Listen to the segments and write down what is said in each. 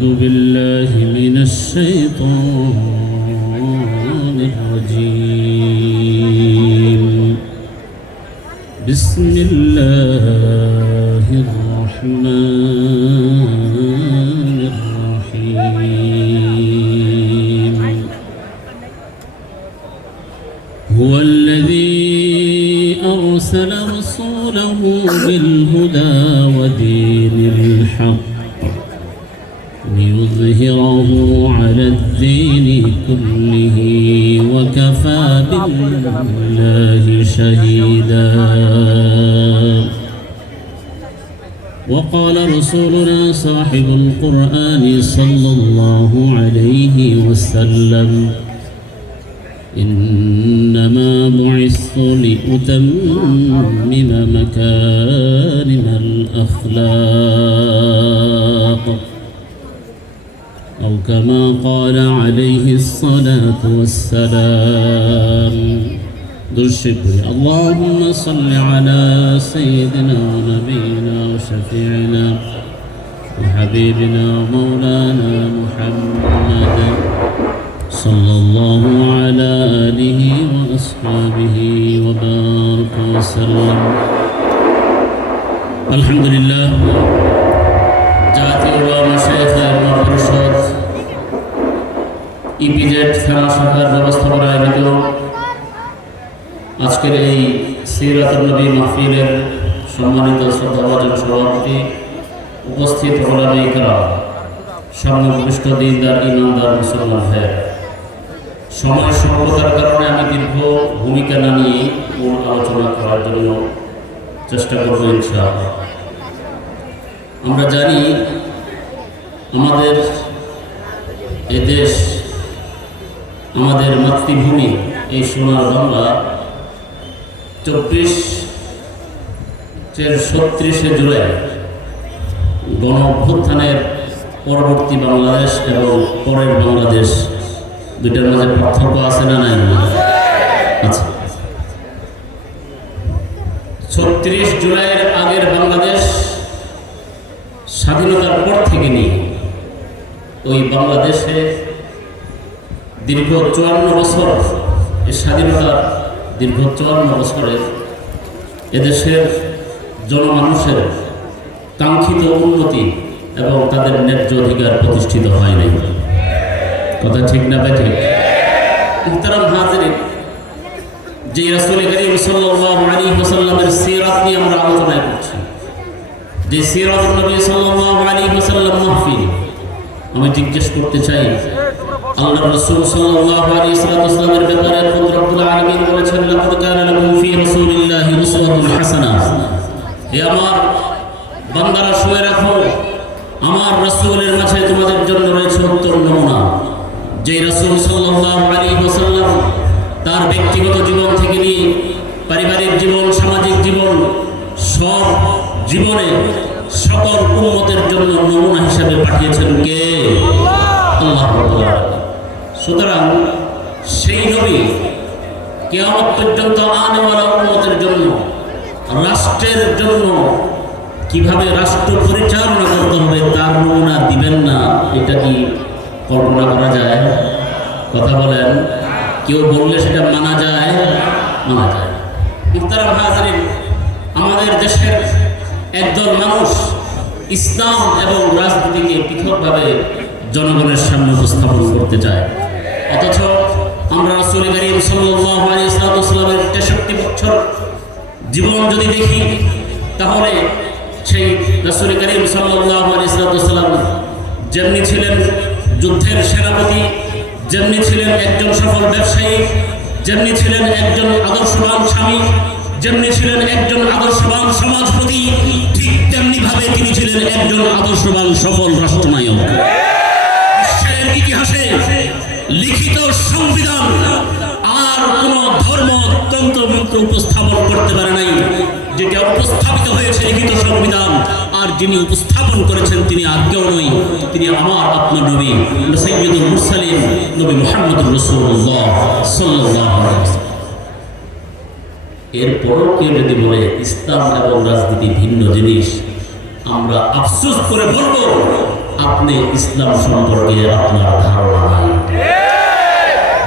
أعوذ بالله من الشيطان الرجيم بسم الله الرحمن الرحيم هو الذي أرسل رسوله بالهدى ودين الحق ليظهره على الدين كله وكفى بالله شهيدا. وقال رسولنا صاحب القرآن صلى الله عليه وسلم إنما بعثت لأتمم مكارم الأخلاق أو كما قال عليه الصلاة والسلام. اللهم صل على سيدنا ونبينا وشفيعنا وحبيبنا ومولانا محمد صلى الله على آله وأصحابه وبارك وسلم. الحمد لله. জাতীয় মাশায়েখের পরিষদ ইপিজেড থানা শাখার ব্যবস্থাপনা আয়োজিত আজকের এই সিরাতুন নবী মাহফিলের সম্মানিত শ্রদ্ধাভাজন সভাপতি, উপস্থিত ওলামায়ে কেরাম, সামনে উপবিষ্ট দিনদার ইমানদার মুসলমান ভাইয়েরা, সময় স্বল্পতার কারণে আমি দীর্ঘ ভূমিকা না নিয়ে মূল আলোচনা করার জন্য চেষ্টা করব ইনশাআল্লাহ। আমরা জানি আমাদের এদেশ, আমাদের মাতৃভূমি, এই সোনার বাংলা 36শে জুলাই গণ অভ্যুত্থানের পরবর্তী বাংলাদেশ এবং পরের বাংলাদেশ, দুইটার মাঝে পার্থক্য আছে না নাই? আচ্ছা, 36 জুলাইয়ের আগের বাংলাদেশ স্বাধীনতার পর থেকে নিয়ে ওই বাংলাদেশে দীর্ঘ 54 বছর, এই স্বাধীনতার দীর্ঘ 54 বছরের এদেশের জনমানুষের কাঙ্ক্ষিত উন্নতি এবং তাদের ন্যায্য অধিকার প্রতিষ্ঠিত হয় নাই। কথা ঠিক না ভাই? ঠিক। মুহতারাম হাজিরিন, যে রাসূল করিম সাল্লাল্লাহু আলাইহি ওয়াসাল্লামের সিরাত নিয়ে আমরা আলোচনা করছি, যে সিরাতুন নবী সাল্লাল্লাহু আলাইহি ওয়াসাল্লাম মাহফিল, আমি জিজ্ঞেস করতে চাই, আল্লাহর রাসূল সাল্লাল্লাহু আলাইহি ওয়াসাল্লামের ব্যাপারে খোদ রব্বুল আলামিন বলেছেন, লাকাদ কানা লাকুম ফি রাসূলিল্লাহি উসওয়াতুন হাসানাহ। হে আমার বান্দারা, শুনে রাখো, আমার রাসূলের মাঝে তোমাদের জন্য রয়েছে উত্তম নমুনা। যে রাসূল সাল্লাল্লাহু আলাইহি ওয়াসাল্লাম তার ব্যক্তিগত জীবন থেকে নিয়ে পারিবারিক জীবন, সামাজিক জীবন, সব জীবনে সকল উম্মতের জন্য নমুনা হিসাবে পাঠিয়েছেন কে? আল্লাহ রাব্বুল আলামিন। সুতরাং সেই নবী কিয়ামত পর্যন্ত আনেওয়ালা উম্মতের জন্য, রাষ্ট্রের জন্য কিভাবে রাষ্ট্র পরিচালনা করতে হবে তার নমুনা দিবেন না, এটা কি কল্পনা করা যায়? কথা বলেন। কেউ বললে সেটা মানা যায়? মানা যায়। মুহতারাম হাজিরিন, আমাদের দেশের একদল মানুষ ইসলাম এবং রাজনীতিকে পৃথকভাবে জনগণের সামনে উপস্থাপন করতে চায়, অথচ আমরা রাসূল করিম সাল্লাল্লাহু আলাইহি ওয়াসাল্লামের 63 বছর জীবন যদি দেখি, তাহলে সেই রাসূল করিম সাল্লাল্লাহু আলাইহি ওয়াসাল্লাম যেমনি ছিলেন যুদ্ধের সেনাপতি, যেমনি ছিলেন একজন সফল ব্যবসায়ী, যেমনি ছিলেন একজন আদর্শবান স্বামী, যেমনি ছিলেন একজন আদর্শবান সমাজপতি, ঠিক তেমনি ভাবে তিনি ছিলেন একজন আদর্শবান সফল রাষ্ট্রনায়ক। বিশ্বের ইতিহাসে লিখিত সংবিধান আর কোন ধর্ম তন্ত্রমন্ত্র উপস্থাপন করতে পারে নাই। যেটা উপস্থাপিত হয়েছে লিখিত সংবিধান, আর যিনি উপস্থাপন করেছেন তিনি আর কেউ নই, তিনি আমার আপনার নবী সাইয়্যিদুল মুরসালিন নবী মুহাম্মদুর রাসূলুল্লাহ সাল্লাল্লাহু আলাইহি ওয়াসাল্লাম। এরপরও কেউ যদি বলে ইসলাম এবং রাজনীতি ভিন্ন জিনিস, আমরা আফসোস করে বলবো আপনি ইসলাম সম্পর্কে আপনার ধারণা নাই।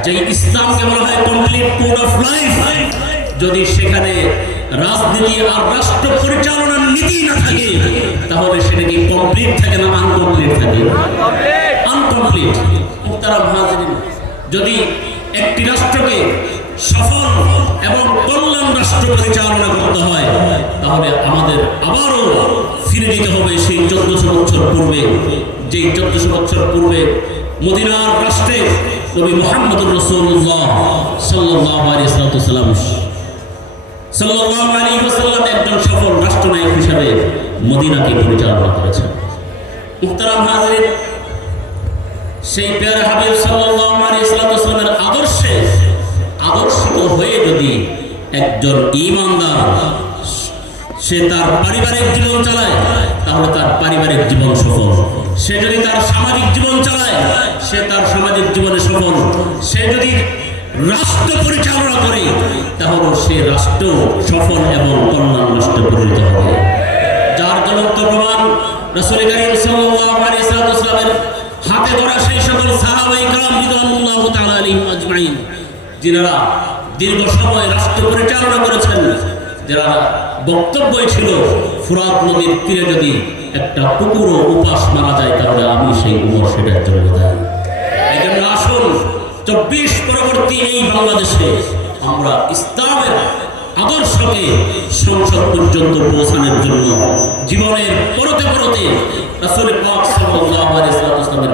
যে ইসলামকে বলা হয় কমপ্লিট কোড অফ লাইফ, যদি সেখানে রাজনীতি আর রাষ্ট্র পরিচালনার নীতি না থাকে তাহলে সেটা কি কমপ্লিট থাকে না আনকমপ্লিট থাকে? আনকমপ্লিট। তারা ভাজেন যদি একটি রাষ্ট্রকে সফল এবং কল্যাণ রাষ্ট্র পরিচালনা করতে হয় তাহলে আমাদের আবারও ফিরে যেতে হবে সেই 1400 বছর পূর্বে, যেই 1400 বছর পূর্বে মদিনার রাষ্ট্রে নবী মুহাম্মদুর রাসূলুল্লাহ সাল্লাল্লাহু আলাইহি ওয়াসাল্লাম একজন সফল রাষ্ট্রনায়ক হিসেবে মদিনাকে পরিচালনা করেছেন। মুহতারাম হাজিরিন, সেই প্যারা হাবিব সাল্লাল্লাহু আলাইহি ওয়াসাল্লামের আদর্শে আদর্শিত হয়ে যদি একজন ঈমানদার সে তার পারিবারিক জীবন চালায় তাহলে তার পারিবারিক জীবন সফল। সে যদি তার সামাজিক জীবন চালায় সে তার সামাজিক জীবনে সফল। সে যদি রাষ্ট্র পরিচালনা করে তাহলে সে রাষ্ট্র সফল এবং কল্যাণ রাষ্ট্রে পরিণত হবে। যার জ্বলন্ত প্রমাণ রাসূল করিম সাল্লাল্লাহু আলাইহি ওয়াসাল্লামের হাতে ধরা সেই সকল সাহাবায়ে কেরাম রিদওয়ানুল্লাহি তাআলা আলাইহিম আজমাইন, যিনারা দীর্ঘ সময় রাষ্ট্র পরিচালনা করেছেন, যারা বক্তব্য ছিল ফুরাত নদীর তীরে যদি একটা কুকুরও উপাস মারা যায় তাহলে আমি সেই উমর সেটার জন্য দায়ী। এই জন্য আসুন 24 পরবর্তী এই বাংলাদেশে আমরা ইসলামের আদর্শকে সংসদ পর্যন্ত পৌঁছানোর জন্য জীবনের পরতে পরতে রাসূল পাক সাল্লাল্লাহু আলাইহি ওয়াসাল্লামের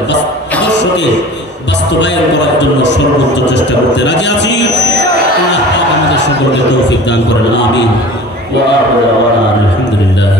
আদর্শকে বাস্তবায়ন করার জন্য সর্বোচ্চ চেষ্টা করতে রাজি আছি। আল্লাহ পাক আমাদের সকলকে তৌফিক দান করেন, আমিন। ওয়া আখিরু দাওয়ানা আলহামদুলিল্লাহ।